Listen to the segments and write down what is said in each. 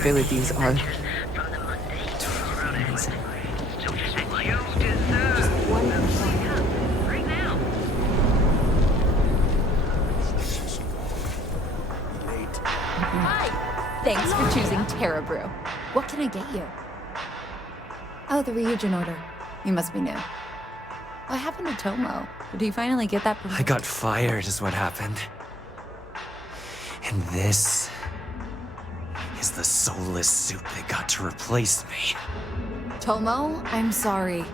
abilities are... Hi! Thanks for choosing Terra Brew. What can I get you? Oh, the Ryujin order. You must be new. What happened to Tomo? Did he finally get that promotion? I got fired is what happened. And this is the soulless suit that got to replace me. Tomo, I'm sorry.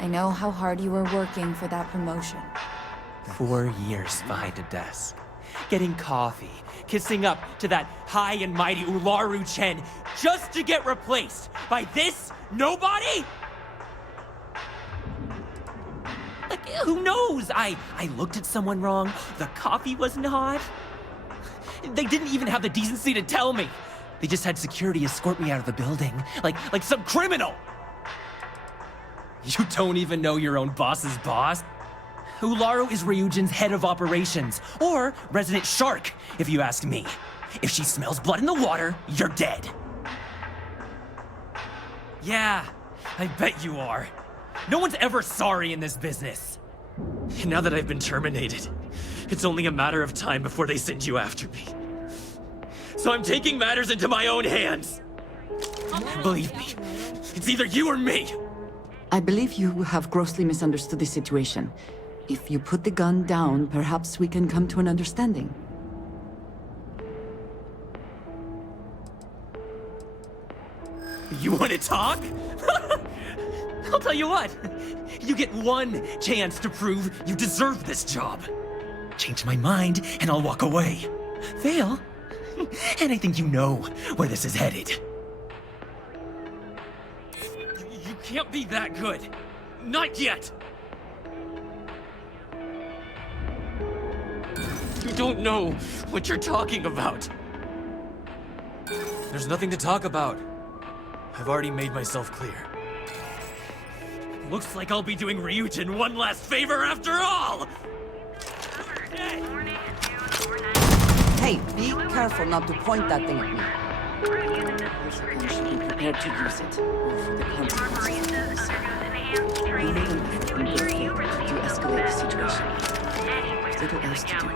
I know how hard you were working for that promotion. 4 years behind a desk, getting coffee, kissing up to that high and mighty Ularu Chen, just to get replaced by this nobody? Like, who knows? I looked at someone wrong, the coffee wasn't hot. They didn't even have the decency to tell me. They just had security escort me out of the building, like some criminal. You don't even know your own boss's boss? Ularu is Ryujin's head of operations, or resident shark, if you ask me. If she smells blood in the water, you're dead. Yeah, I bet you are. No one's ever sorry in this business. And now that I've been terminated, it's only a matter of time before they send you after me. So I'm taking matters into my own hands. Believe me, it's either you or me. I believe you have grossly misunderstood the situation. If you put the gun down, perhaps we can come to an understanding. You want to talk? I'll tell you what. You get one chance to prove you deserve this job. Change my mind, and I'll walk away. Fail, and I think you know where this is headed. You can't be that good. Not yet. You don't know what you're talking about. There's nothing to talk about. I've already made myself clear. Looks like I'll be doing Ryujin one last favor after all! Hey, be careful not to point that thing at me. You should be prepared to use it, or for the consequences. We need an effort in good faith to de-escalate the situation. There's little else to do.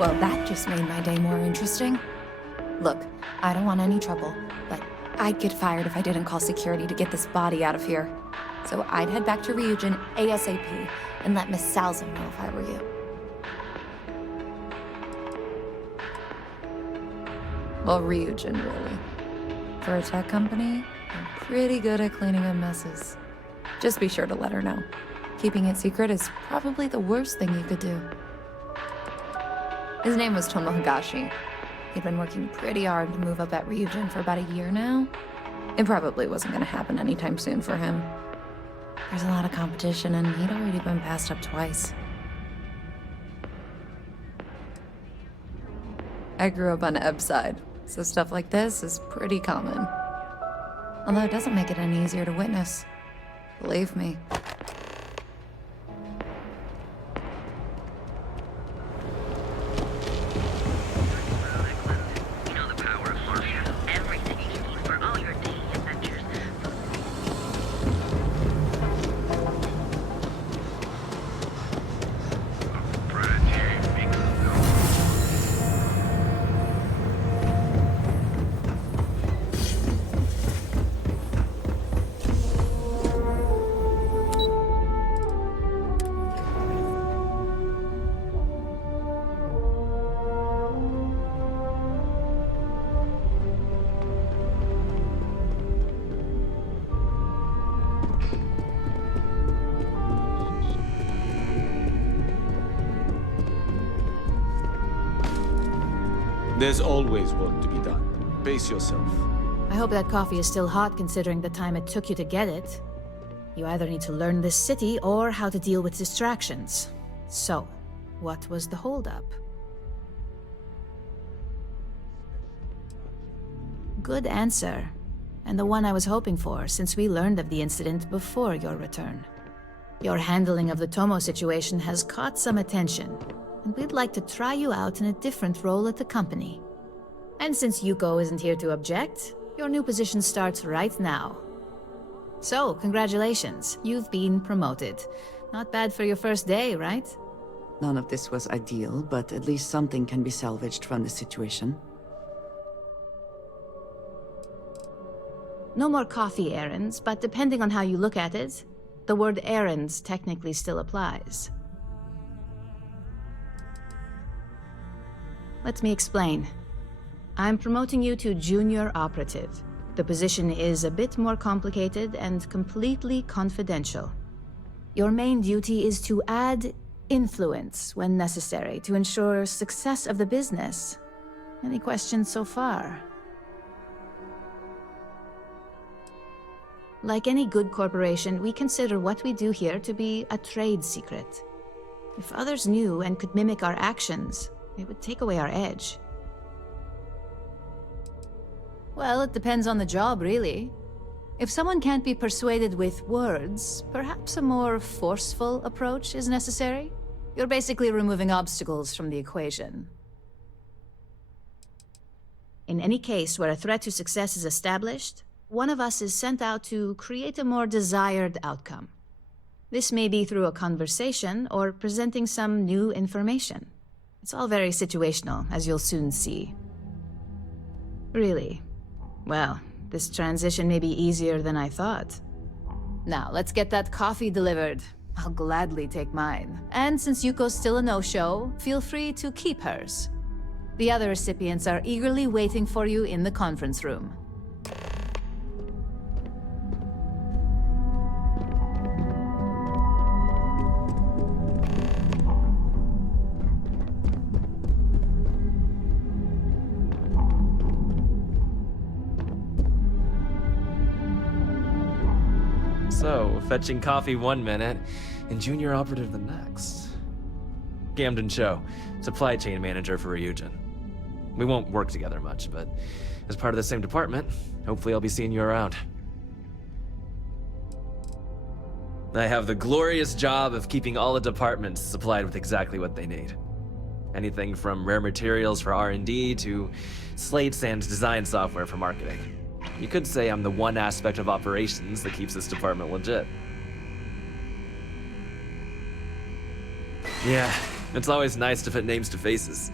Well, that just made my day more interesting. Look, I don't want any trouble, but I'd get fired if I didn't call security to get this body out of here. So I'd head back to Ryujin ASAP and let Miss Salzam know if I were you. Well, Ryujin, really. For a tech company, I'm pretty good at cleaning up messes. Just be sure to let her know. Keeping it secret is probably the worst thing you could do. His name was Tomo Higashi. He'd been working pretty hard to move up at Ryujin for about a year now. It probably wasn't gonna happen anytime soon for him. There's a lot of competition, and he'd already been passed up twice. I grew up on Eb's side, so stuff like this is pretty common. Although it doesn't make it any easier to witness. Believe me. There's always work to be done. Pace yourself. I hope that coffee is still hot considering the time it took you to get it. You either need to learn this city or how to deal with distractions. So, what was the holdup? Good answer. And the one I was hoping for, since we learned of the incident before your return. Your handling of the Tomo situation has caught some attention, and we'd like to try you out in a different role at the company. And since Yuko isn't here to object, your new position starts right now. So, congratulations, you've been promoted. Not bad for your first day, right? None of this was ideal, but at least something can be salvaged from this situation. No more coffee errands, but depending on how you look at it, the word errands technically still applies. Let me explain. I'm promoting you to junior operative. The position is a bit more complicated and completely confidential. Your main duty is to add influence when necessary to ensure success of the business. Any questions so far? Like any good corporation, we consider what we do here to be a trade secret. If others knew and could mimic our actions, it would take away our edge. Well, it depends on the job, really. If someone can't be persuaded with words, perhaps a more forceful approach is necessary. You're basically removing obstacles from the equation. In any case where a threat to success is established, one of us is sent out to create a more desired outcome. This may be through a conversation or presenting some new information. It's all very situational, as you'll soon see. Really? Well, this transition may be easier than I thought. Now, let's get that coffee delivered. I'll gladly take mine. And since Yuko's still a no-show, feel free to keep hers. The other recipients are eagerly waiting for you in the conference room. So, fetching coffee one minute, and junior operative the next. Gamden Cho, supply chain manager for Ryujin. We won't work together much, but as part of the same department, hopefully I'll be seeing you around. I have the glorious job of keeping all the departments supplied with exactly what they need. Anything from rare materials for R&D to slates and design software for marketing. You could say I'm the one aspect of operations that keeps this department legit. Yeah, it's always nice to put names to faces.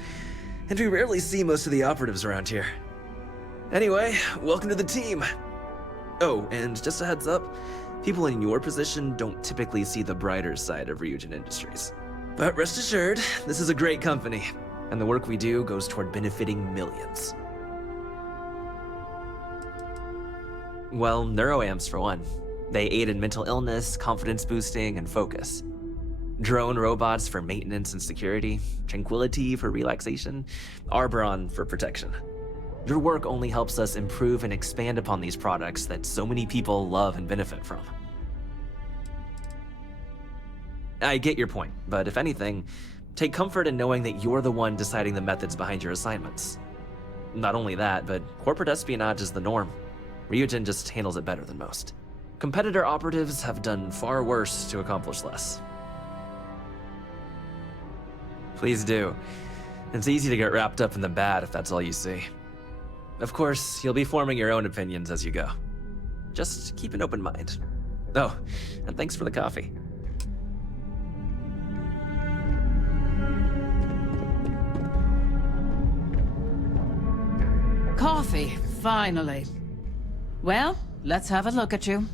And we rarely see most of the operatives around here. Anyway, welcome to the team. Oh, and just a heads up, people in your position don't typically see the brighter side of Ryujin Industries. But rest assured, this is a great company, and the work we do goes toward benefiting millions. Well, neuroamps for one. They aid in mental illness, confidence boosting, and focus. Drone robots for maintenance and security, tranquility for relaxation, Arbron for protection. Your work only helps us improve and expand upon these products that so many people love and benefit from. I get your point, but if anything, take comfort in knowing that you're the one deciding the methods behind your assignments. Not only that, but corporate espionage is the norm. Ryujin just handles it better than most. Competitor operatives have done far worse to accomplish less. Please do. It's easy to get wrapped up in the bad if that's all you see. Of course, you'll be forming your own opinions as you go. Just keep an open mind. Oh, and thanks for the coffee. Coffee, finally. Well, let's have a look at you.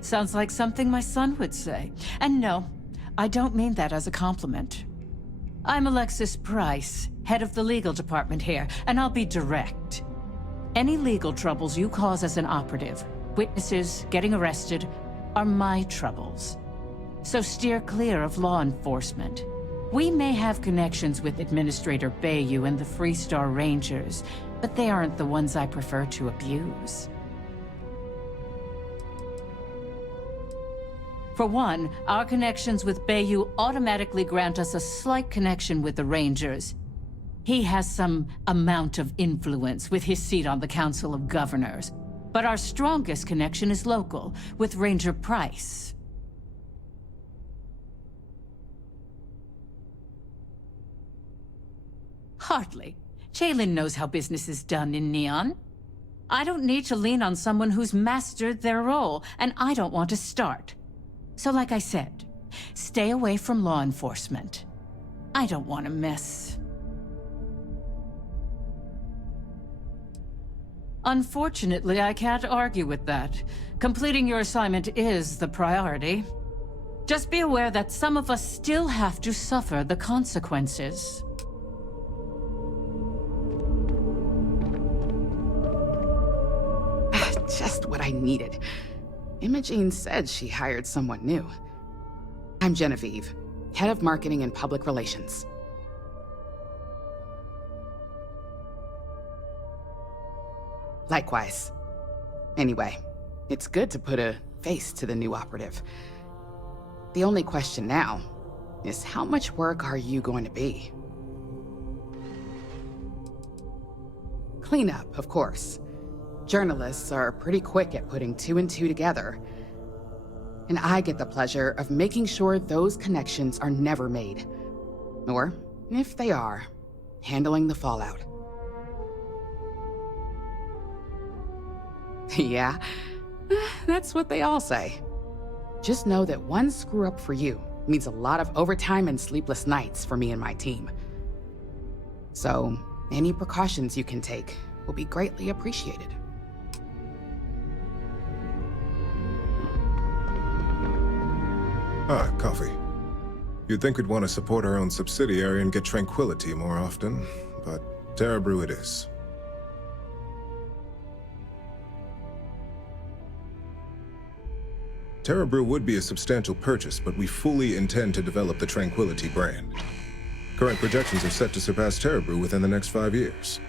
Sounds like something my son would say. And no, I don't mean that as a compliment. I'm Alexis Price, head of the legal department here, and I'll be direct. Any legal troubles you cause as an operative, witnesses, getting arrested, are my troubles. So steer clear of law enforcement. We may have connections with Administrator Bayou and the Freestar Rangers, but they aren't the ones I prefer to abuse. For one, our connections with Bayou automatically grant us a slight connection with the Rangers. He has some amount of influence with his seat on the Council of Governors. But our strongest connection is local, with Ranger Price. Hardly. Jalen knows how business is done in Neon. I don't need to lean on someone who's mastered their role, and I don't want to start. So like I said, stay away from law enforcement. I don't want to mess. Unfortunately, I can't argue with that. Completing your assignment is the priority. Just be aware that some of us still have to suffer the consequences. Just what I needed. Imogene said she hired someone new. I'm Genevieve, head of marketing and public relations. Likewise. Anyway, it's good to put a face to the new operative. The only question now is how much work are you going to be? Cleanup, of course. Journalists are pretty quick at putting two and two together. And I get the pleasure of making sure those connections are never made. Or, if they are, handling the fallout. Yeah, that's what they all say. Just know that one screw-up for you means a lot of overtime and sleepless nights for me and my team. So, any precautions you can take will be greatly appreciated. Ah, coffee. You'd think we'd want to support our own subsidiary and get tranquility more often, but Terra Brew it is. Terra Brew would be a substantial purchase, but we fully intend to develop the Tranquility brand. Current projections are set to surpass Terra Brew within the next 5 years.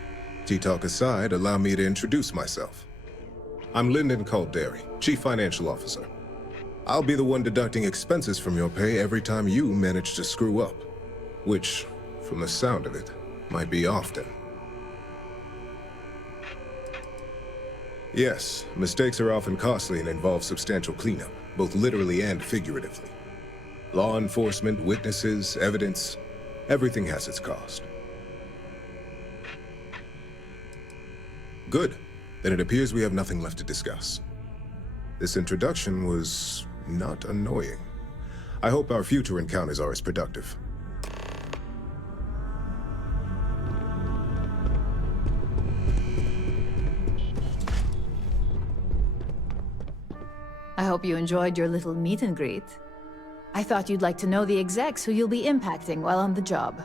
Tea-talk aside, allow me to introduce myself. I'm Lyndon Calderi, Chief Financial Officer. I'll be the one deducting expenses from your pay every time you manage to screw up. Which, from the sound of it, might be often. Yes, mistakes are often costly and involve substantial cleanup, both literally and figuratively. Law enforcement, witnesses, evidence, everything has its cost. Good. Then it appears we have nothing left to discuss. This introduction was not annoying. I hope our future encounters are as productive. I hope you enjoyed your little meet and greet. I thought you'd like to know the execs who you'll be impacting while on the job.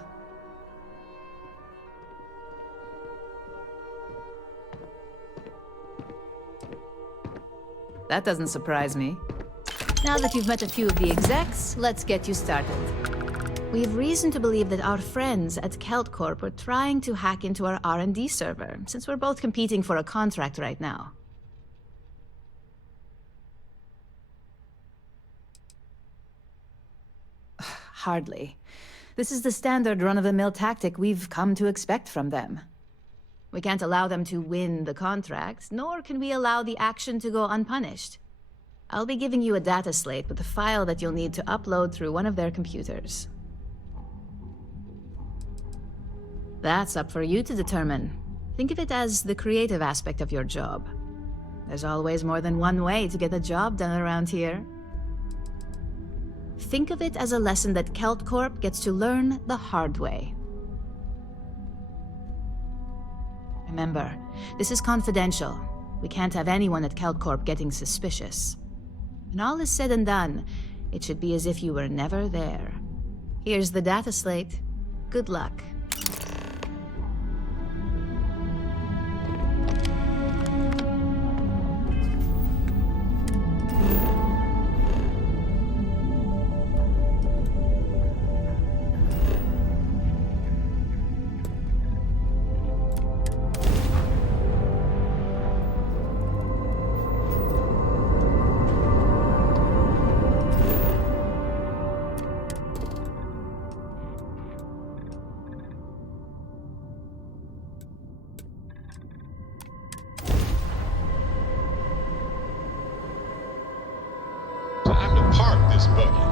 That doesn't surprise me. Now that you've met a few of the execs, let's get you started. We have reason to believe that our friends at KeltCorp are trying to hack into our R&D server, since we're both competing for a contract right now. Hardly. This is the standard run-of-the-mill tactic we've come to expect from them. We can't allow them to win the contract, nor can we allow the action to go unpunished. I'll be giving you a data slate with a file that you'll need to upload through one of their computers. That's up for you to determine. Think of it as the creative aspect of your job. There's always more than one way to get a job done around here. Think of it as a lesson that KeltCorp gets to learn the hard way. Remember, this is confidential. We can't have anyone at KeltCorp getting suspicious. When all is said and done, it should be as if you were never there. Here's the data slate. Good luck. this buggy.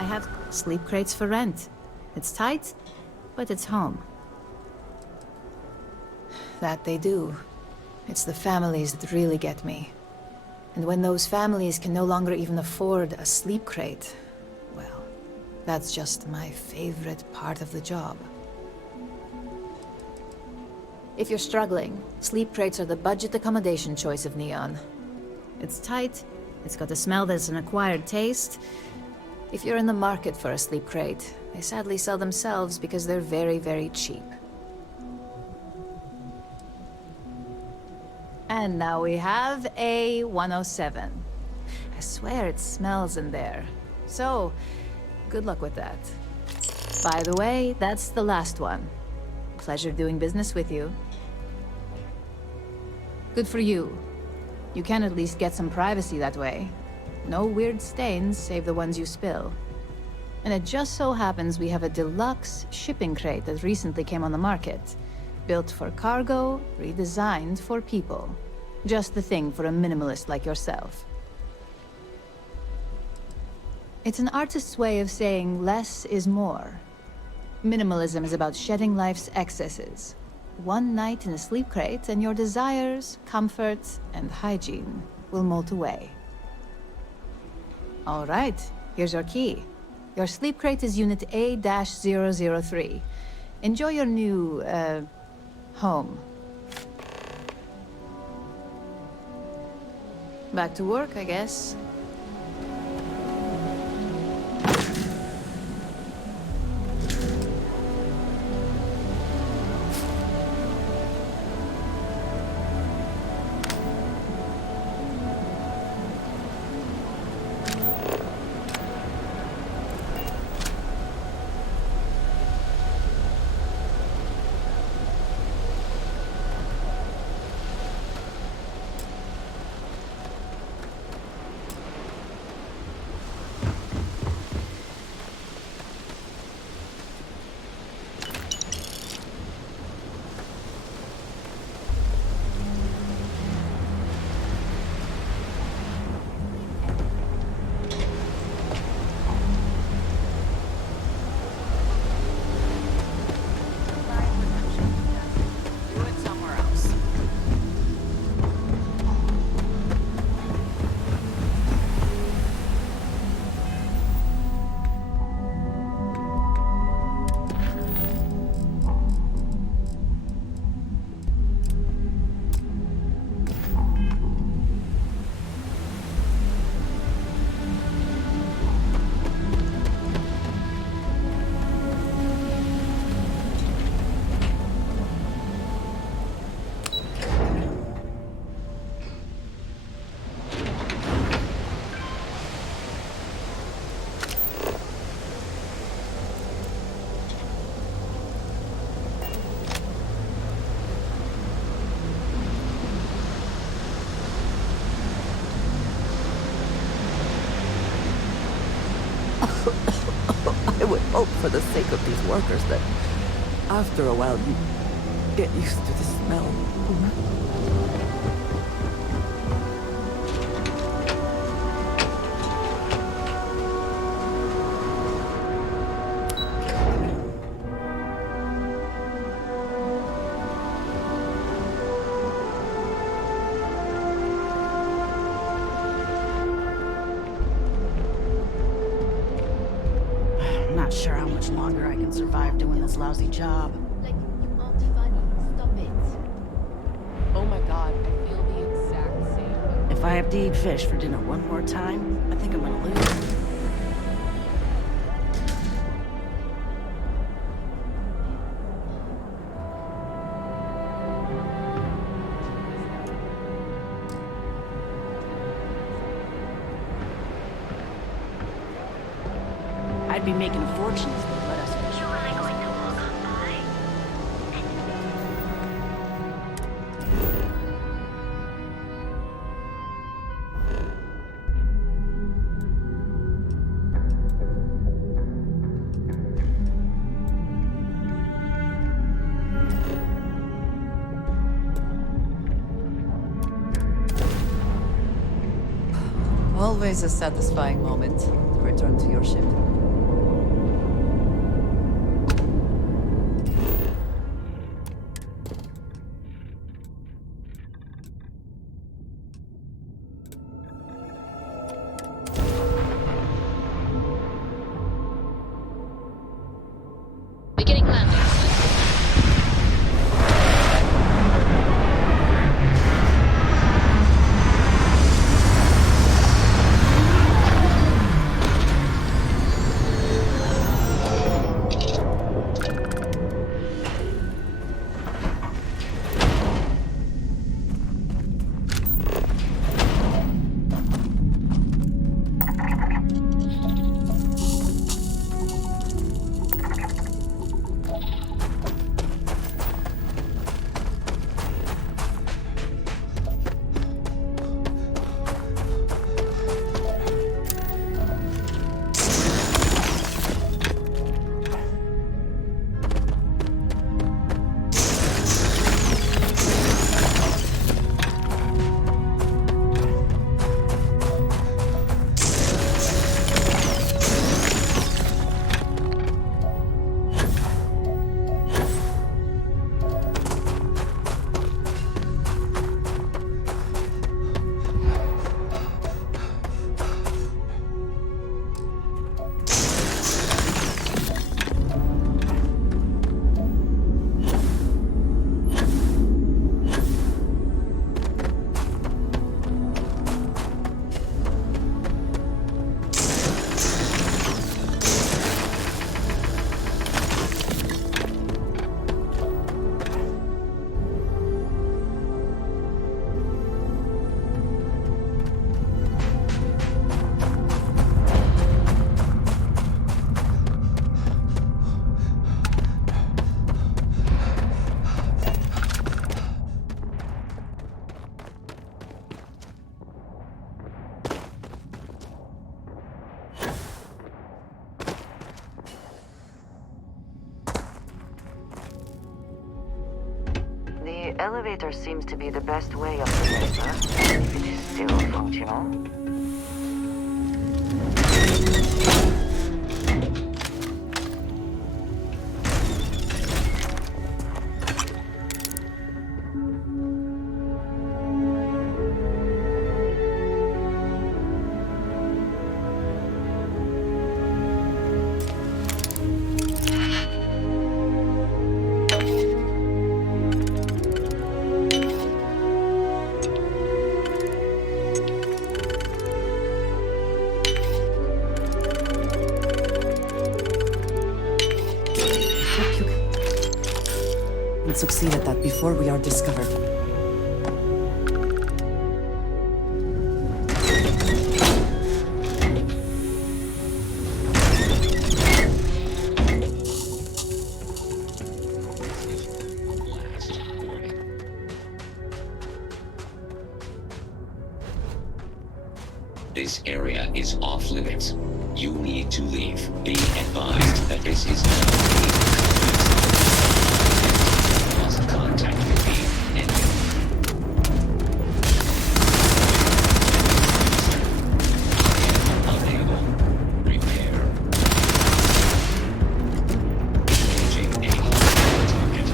I have sleep crates for rent. It's tight, but it's home. That they do. It's the families that really get me. And when those families can no longer even afford a sleep crate, well, that's just my favorite part of the job. If you're struggling, sleep crates are the budget accommodation choice of Neon. It's tight, it's got a smell that's an acquired taste. If you're in the market for a sleep crate, they sadly sell themselves because they're very, very cheap. And now we have a 107. I swear it smells in there. So, good luck with that. By the way, that's the last one. Pleasure doing business with you. Good for you. You can at least get some privacy that way. No weird stains, save the ones you spill. And it just so happens we have a deluxe shipping crate that recently came on the market. Built for cargo, redesigned for people. Just the thing for a minimalist like yourself. It's an artist's way of saying less is more. Minimalism is about shedding life's excesses. One night in a sleep crate and your desires, comfort, and hygiene will molt away. All right, here's your key. Your sleep crate is Unit A-003. Enjoy your new, home. Back to work, I guess. hope for the sake of these workers that after a while you get used to the smell. I'm not sure how much longer I can survive doing this lousy job. Like, you aren't funny. Stop it. Oh my god, I feel the exact same way. If I have to eat fish for dinner one more time, I think I'm gonna lose. I'd be making a fortune if they let us fish. You're really going to walk on by? Always a satisfying moment to return to your ship. Beginning landing. The elevator seems to be the best way up the mesa. It is still functional. We'll succeed at that before we are discovered. This area is off limits. You need to leave. Be advised that this is not a lost contact with the enemy. Unable. Repair. Engaging a target.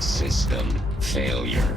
System failure.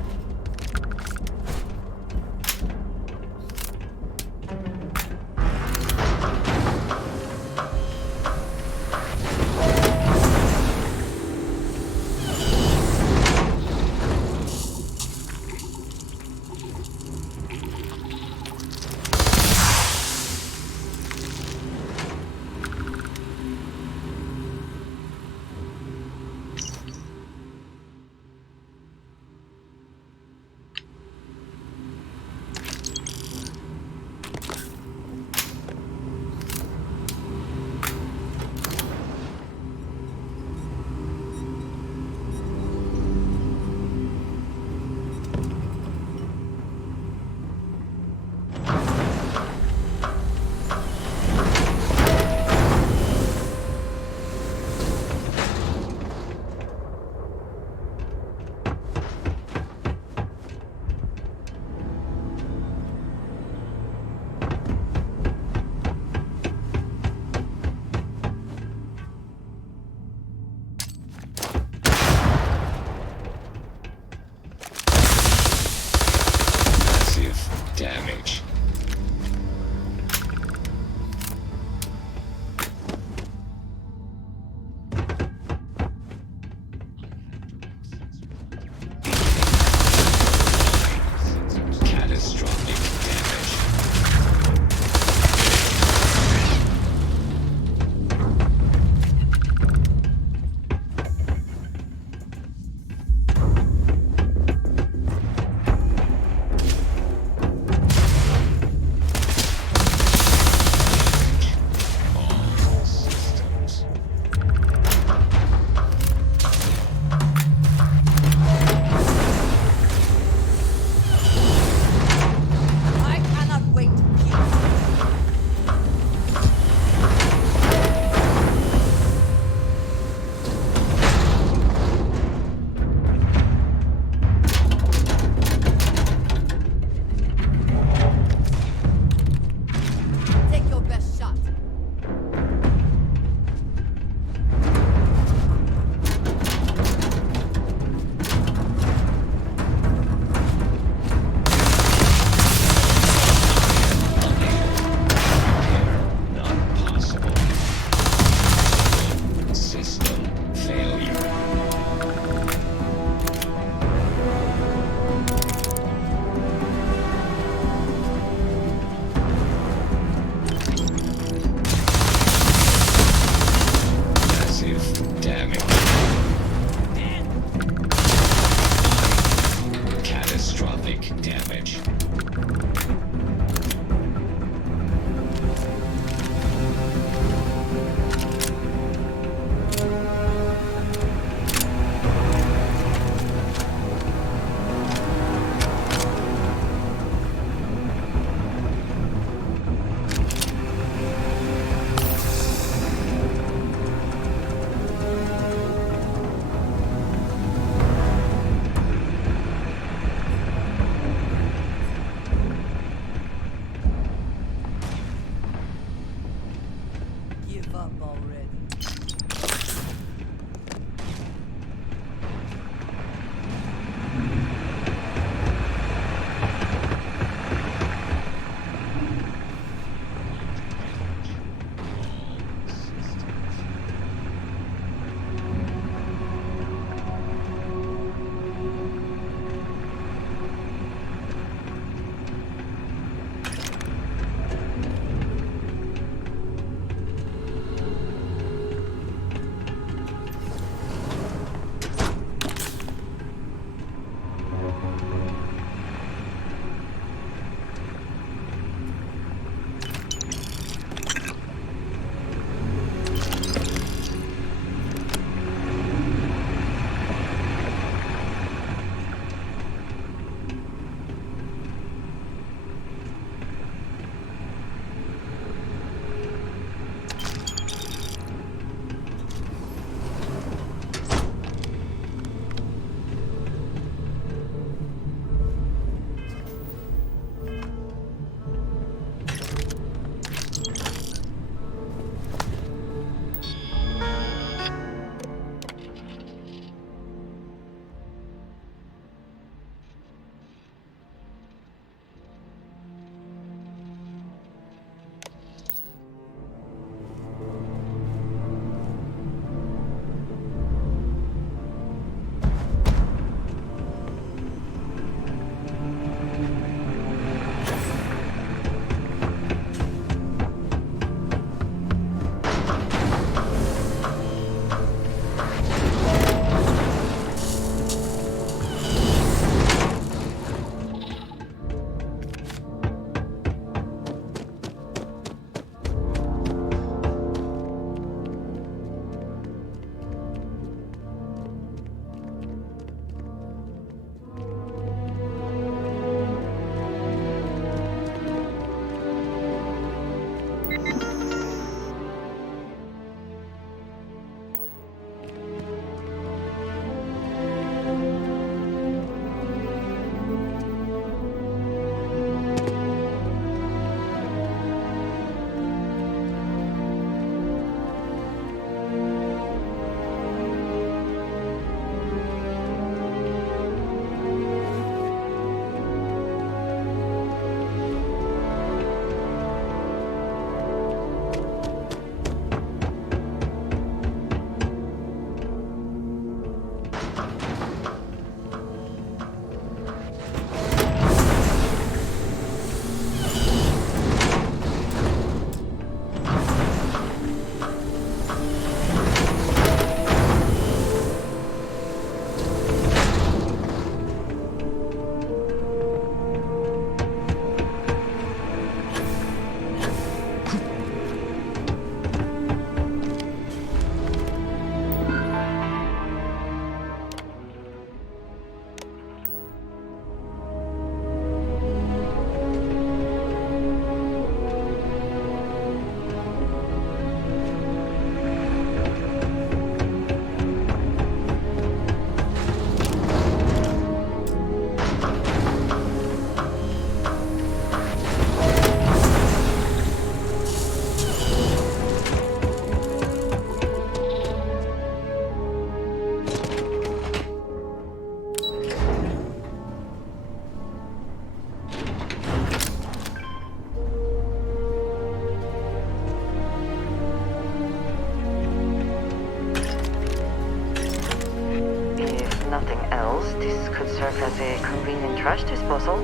else, this could serve as a convenient trash disposal.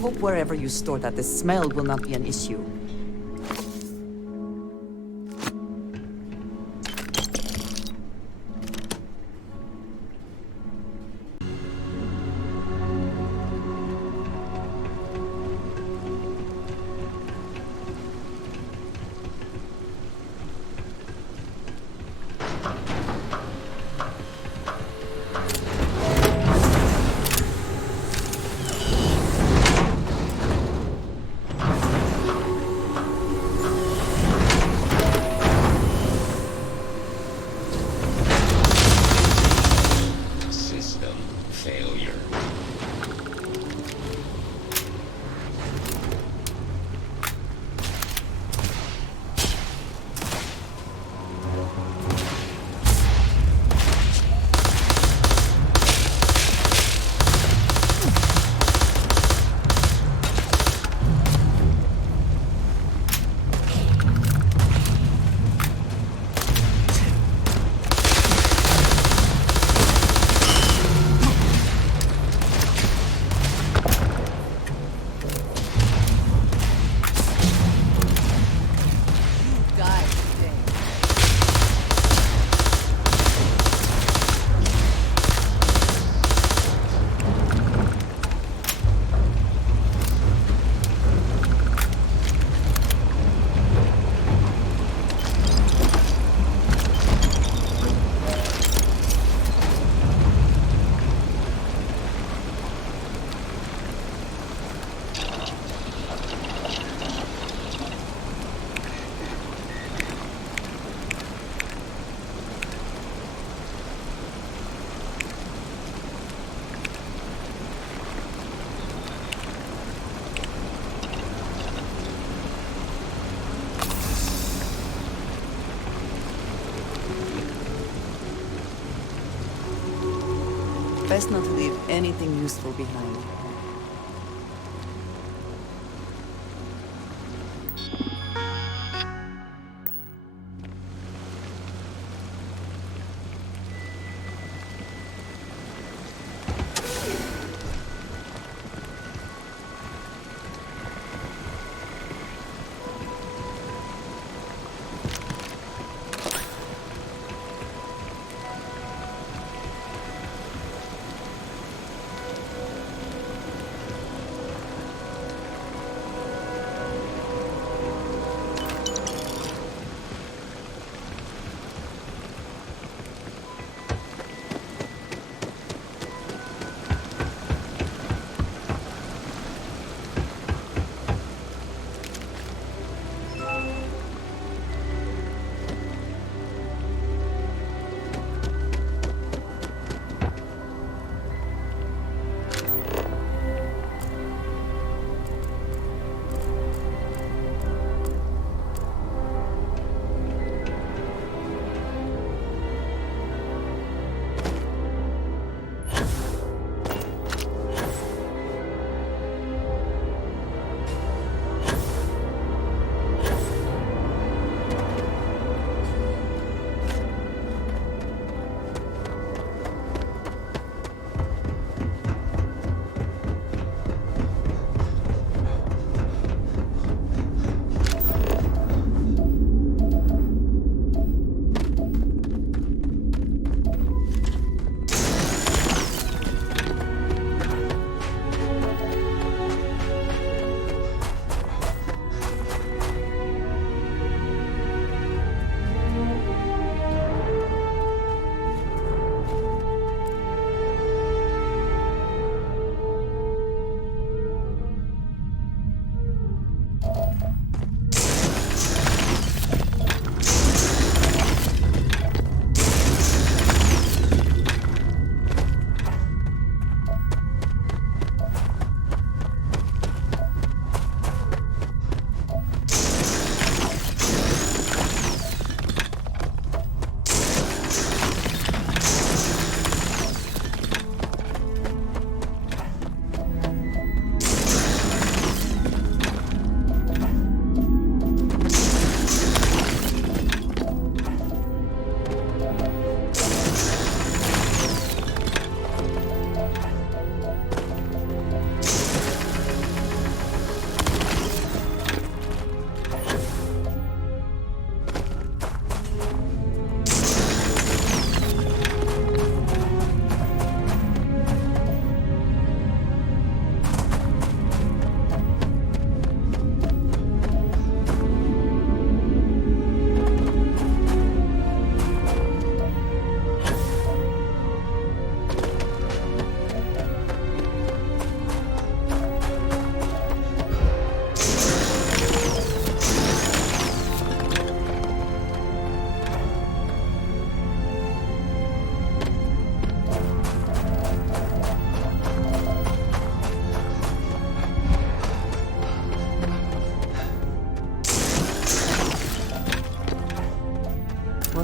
Hope wherever you store that the smell will not be an issue. Best not to leave anything useful behind.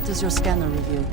What does your scanner reveal?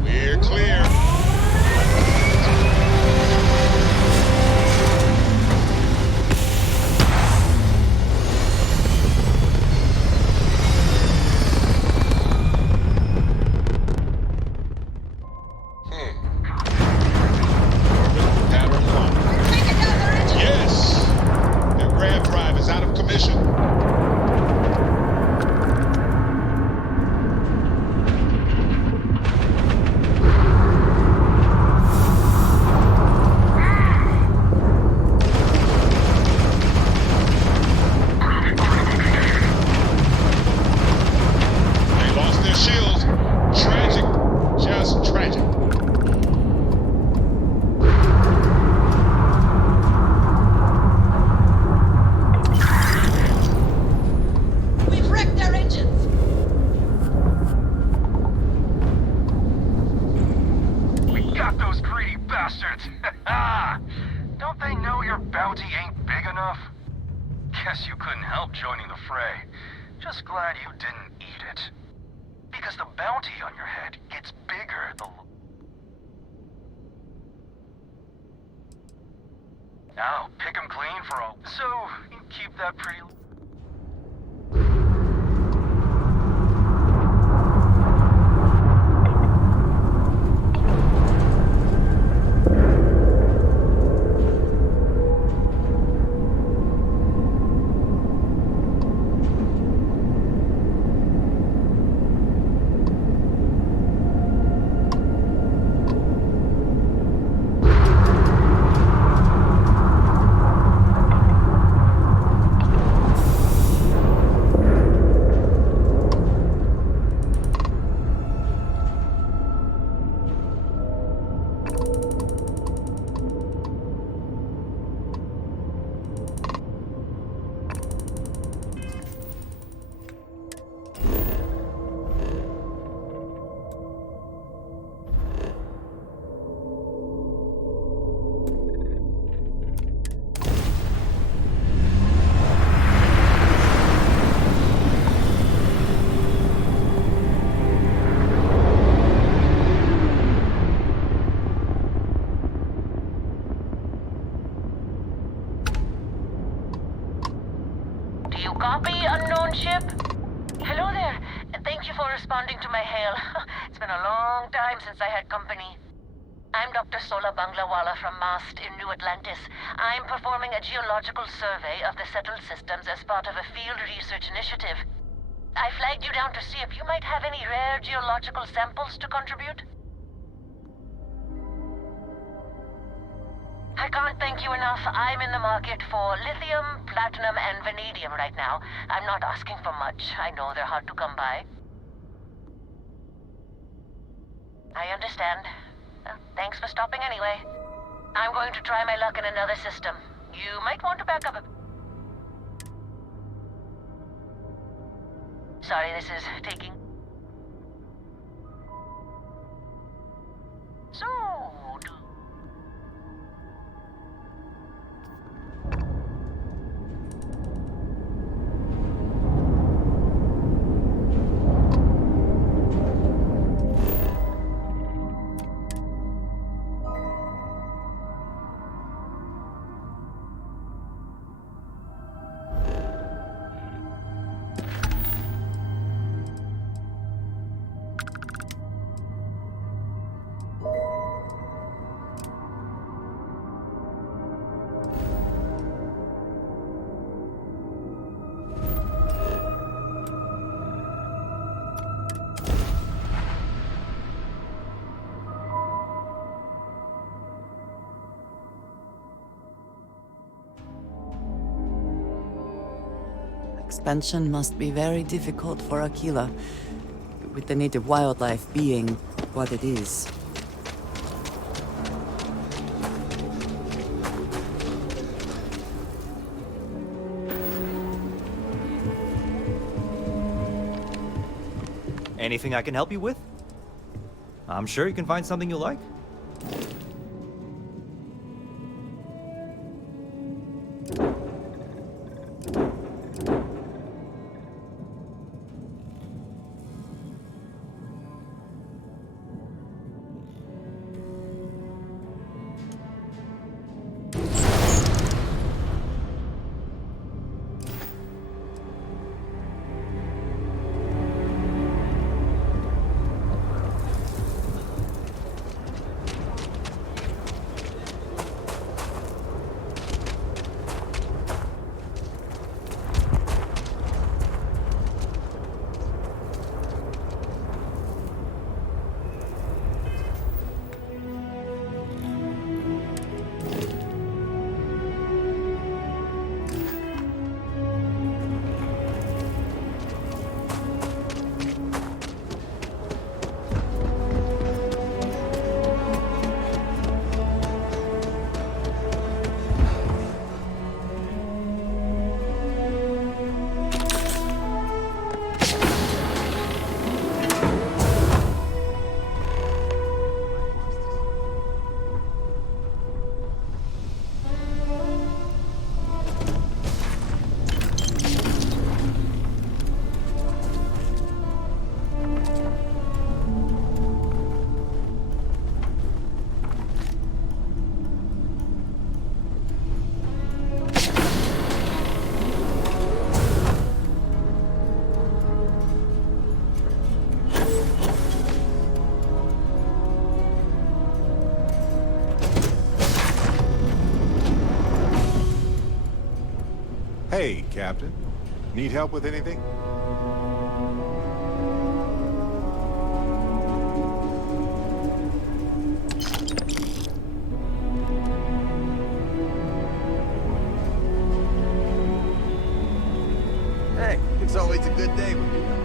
We're clear. Pattern one. Yes! Their grab drive is out of commission. They lost their shields. Tragic. Just tragic. We've wrecked their engines! We got those greedy bastards! Don't they know your bounty ain't big enough? Guess you couldn't help joining the fray. Just glad you didn't eat it. Because the bounty on your head gets bigger the... Now, pick 'em clean for all... So, you keep that pretty... Do you copy, unknown ship? Hello there. Thank you for responding to my hail. It's been a long time since I had company. I'm Dr. Sola Banglawala from MAST in New Atlantis. I'm performing a geological survey of the settled systems as part of a field research initiative. I flagged you down to see if you might have any rare geological samples to contribute. I can't thank you enough. I'm in the market for lithium, platinum, and vanadium right now. I'm not asking for much. I know they're hard to come by. I understand. Thanks for stopping anyway. I'm going to try my luck in another system. You might want to back up a... Sorry, this is taking... So... Expansion must be very difficult for Aquila, with the native wildlife being what it is. Anything I can help you with? I'm sure you can find something you like. Hey, Captain. Need help with anything? Hey, it's always a good day when you come.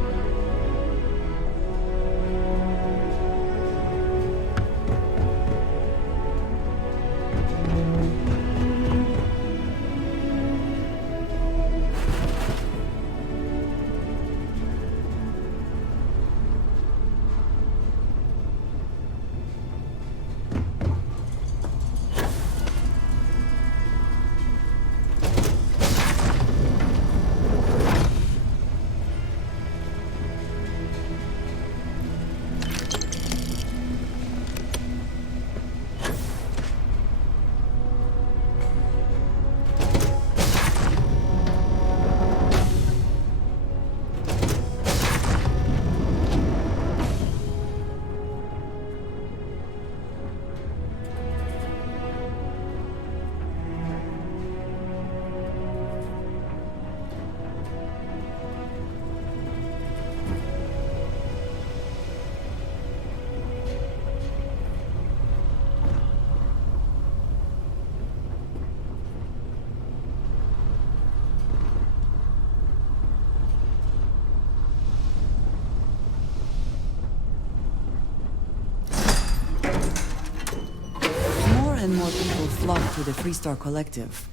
and more people flock to the Freestar Collective.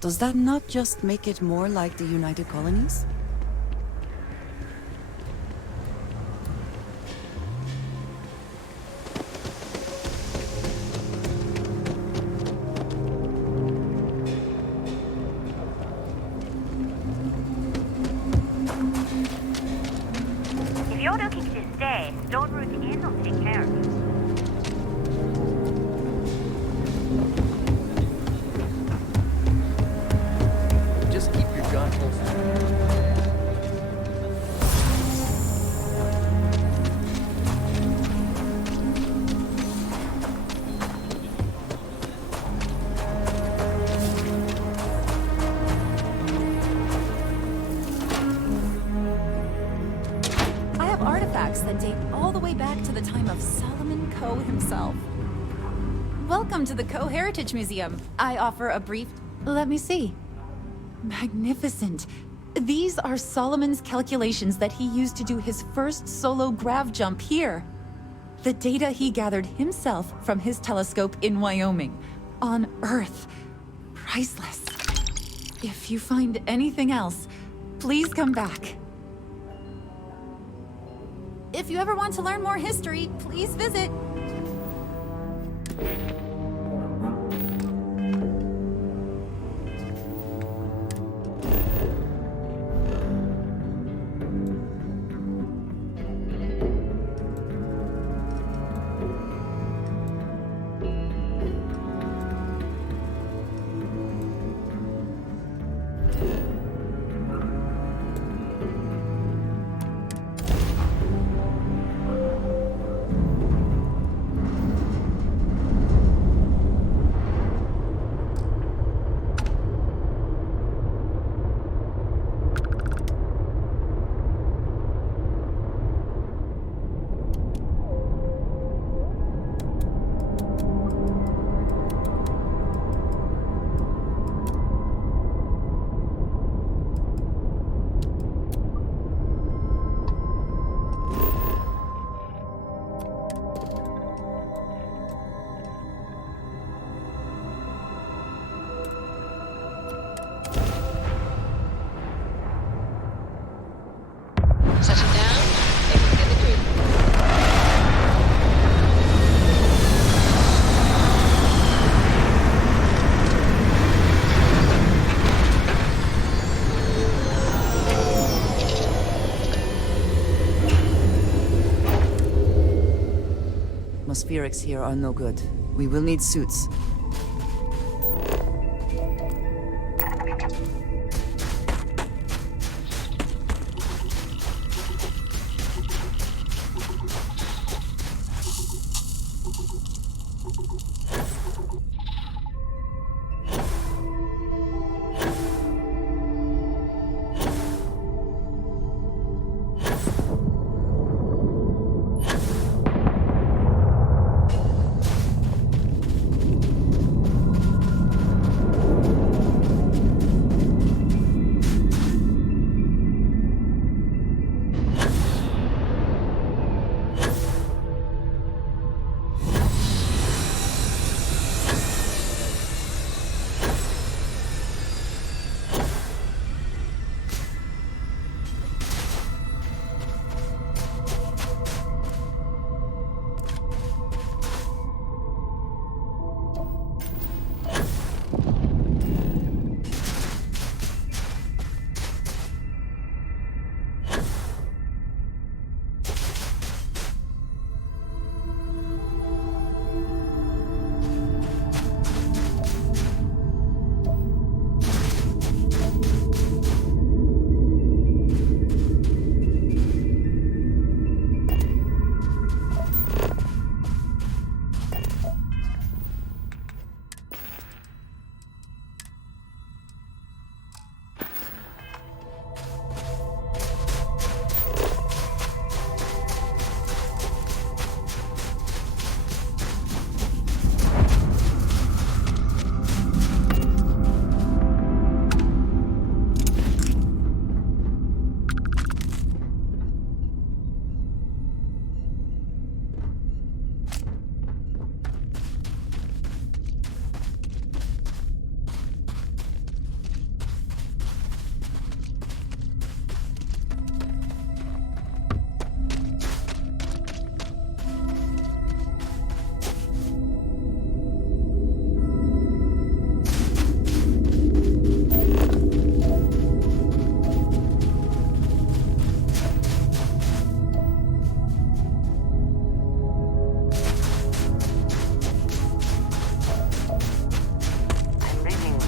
Does that not just make it more like the United Colonies? If you're looking to stay, Stone Root Inn will take care of you. Just keep your gun holstered. I have artifacts that date all the way back to the time of Solomon Coe himself. Welcome to the Coe Heritage Museum. I offer a brief... Let me see. Magnificent. These are Solomon's calculations that he used to do his first solo grav jump here. The data he gathered himself from his telescope in Wyoming. On Earth. Priceless. If you find anything else, please come back. If you ever want to learn more history, please visit. Atmospherics here are no good. We will need suits.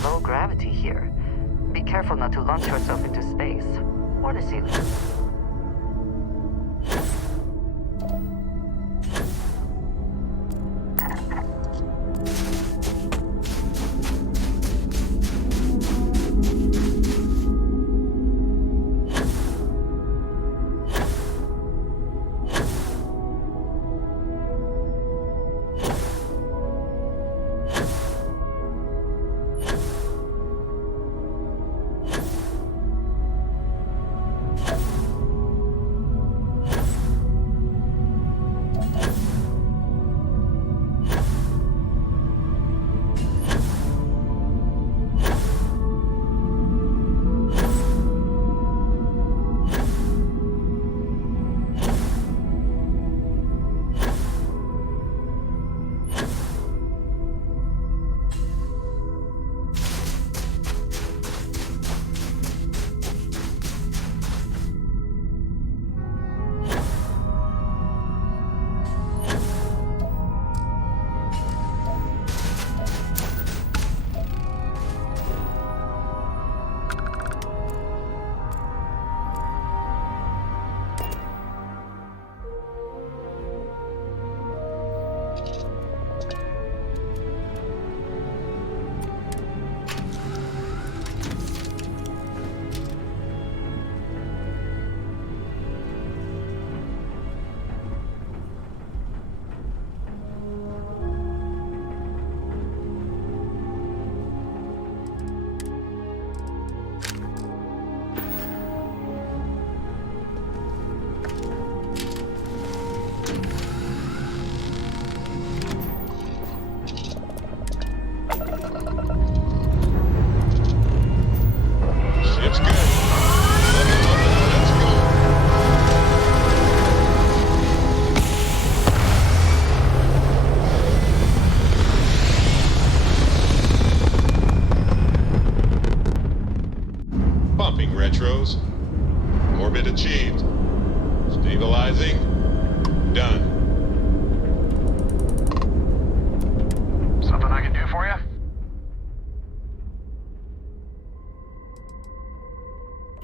low gravity here. Be careful not to launch yourself into space. Or the ceiling. Retros. Orbit achieved. Stabilizing. Done. Something I can do for you?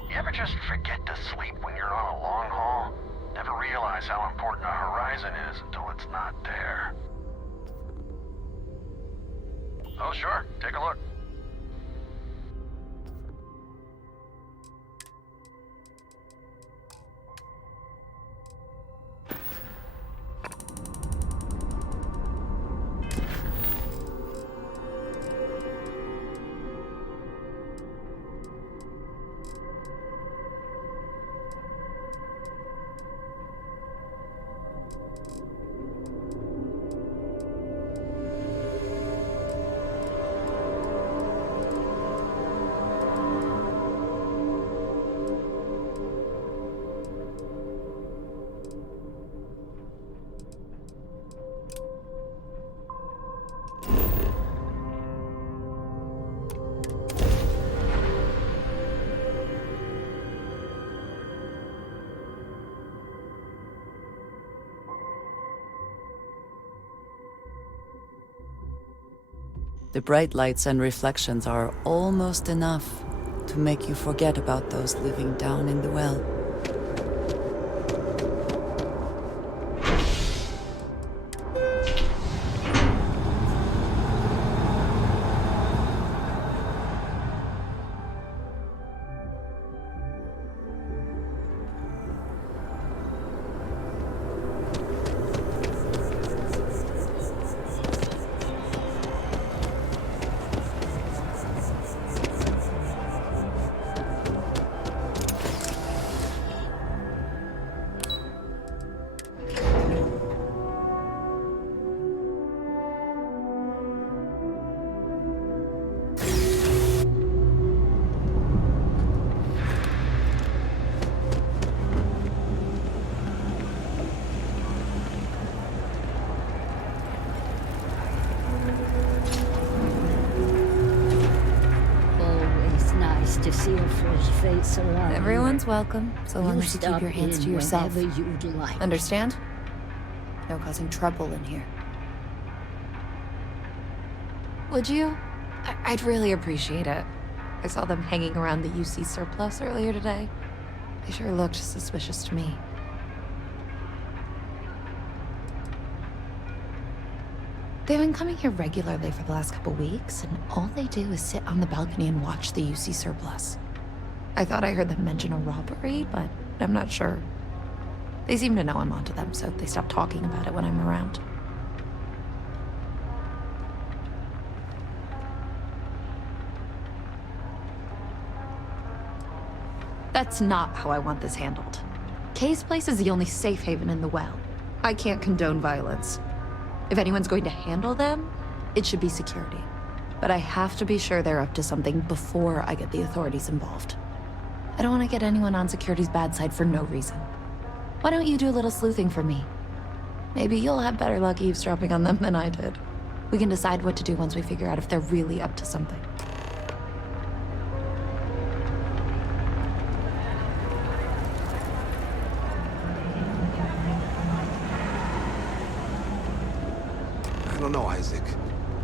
You ever just forget to sleep when you're on a long haul? Never realize how important a horizon is until it's not there. Oh, sure. Take a look. The bright lights and reflections are almost enough to make you forget about those living down in the well. To see a fresh face around. Everyone's welcome, so long as you keep your hands to yourself. You'd like. Understand? No causing trouble in here. Would you? I'd really appreciate it. I saw them hanging around the UC surplus earlier today. They sure looked suspicious to me. They've been coming here regularly for the last couple weeks, and all they do is sit on the balcony and watch the UC surplus. I thought I heard them mention a robbery, but I'm not sure. They seem to know I'm onto them, so they stop talking about it when I'm around. That's not how I want this handled. Kay's place is the only safe haven in the well. I can't condone violence. If anyone's going to handle them, it should be security. But I have to be sure they're up to something before I get the authorities involved. I don't want to get anyone on security's bad side for no reason. Why don't you do a little sleuthing for me? Maybe you'll have better luck eavesdropping on them than I did. We can decide what to do once we figure out if they're really up to something. I don't know, Isaac.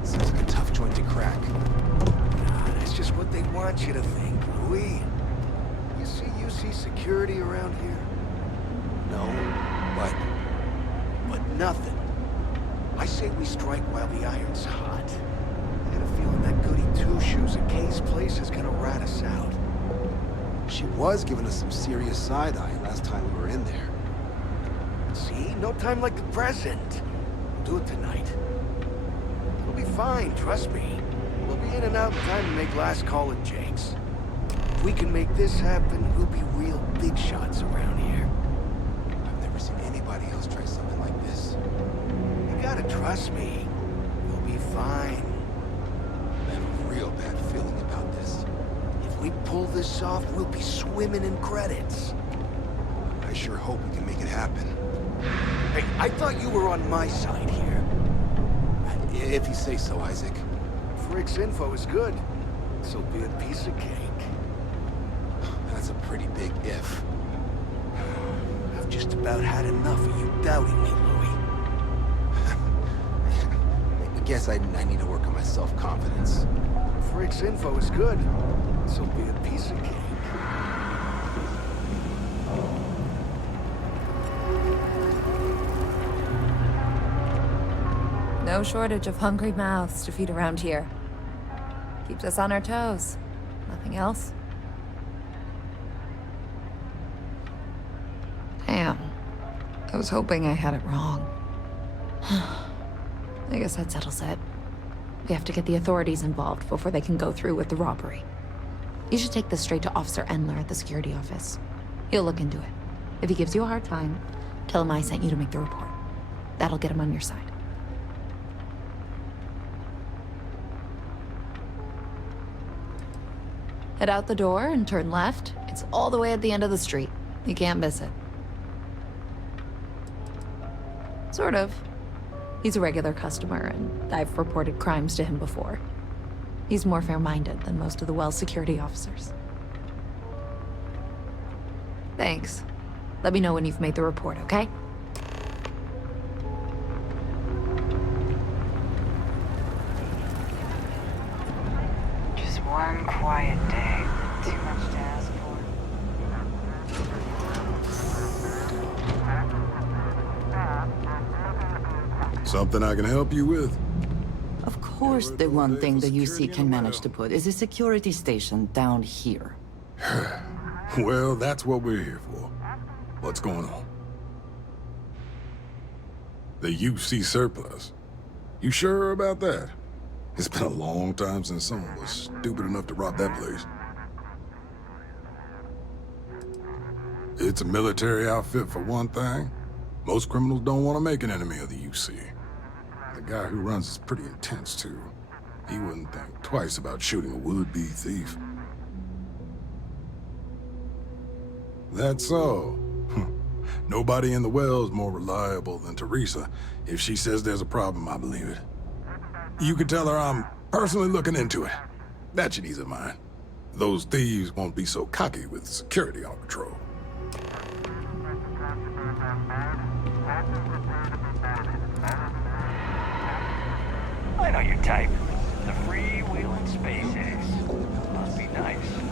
Seems like a tough joint to crack. Nah, that's just what they want you to think, Louis. You see security around here? No, but nothing. I say we strike while the iron's hot. I got a feeling that goody two-shoes at Kay's place is gonna rat us out. She was giving us some serious side-eye last time we were in there. See? No time like the present. We'll do it tonight. It'll be fine, trust me. We'll be in and out in time to make last call at Jake's. If we can make this happen, we'll be real big shots around here. I've never seen anybody else try something like this. You gotta trust me. We'll be fine. I have a real bad feeling about this. If we pull this off, we'll be swimming in credits. I sure hope we can make it happen. Hey, I thought you were on my side here. If you say so, Isaac. Frick's info is good. This'll be a piece of cake. That's a pretty big if. I've just about had enough of you doubting me, Louis. I guess I need to work on my self-confidence. Frick's info is good. This'll be a piece of cake. No shortage of hungry mouths to feed around here. Keeps us on our toes. Nothing else? Damn. I was hoping I had it wrong. I guess that settles it. We have to get the authorities involved before they can go through with the robbery. You should take this straight to Officer Endler at the security office. He'll look into it. If he gives you a hard time, tell him I sent you to make the report. That'll get him on your side. Head out the door and turn left. It's all the way at the end of the street. You can't miss it. Sort of. He's a regular customer, and I've reported crimes to him before. He's more fair-minded than most of the Well security officers. Thanks. Let me know when you've made the report, okay? Just one quiet day. Too much to ask for. Something I can help you with? Of course, the one thing the UC can manage to put is a security station down here. Well, that's what we're here for. What's going on? The UC surplus. You sure about that? It's been a long time since someone was stupid enough to rob that place. It's a military outfit for one thing. Most criminals don't want to make an enemy of the UC. The guy who runs is pretty intense, too. He wouldn't think twice about shooting a would-be thief. That's so. Nobody in the Well's more reliable than Teresa. If she says there's a problem, I believe it. You can tell her I'm personally looking into it. That should ease her mind. Those thieves won't be so cocky with security on patrol. I know your type. The freewheeling SpaceX. Must be nice.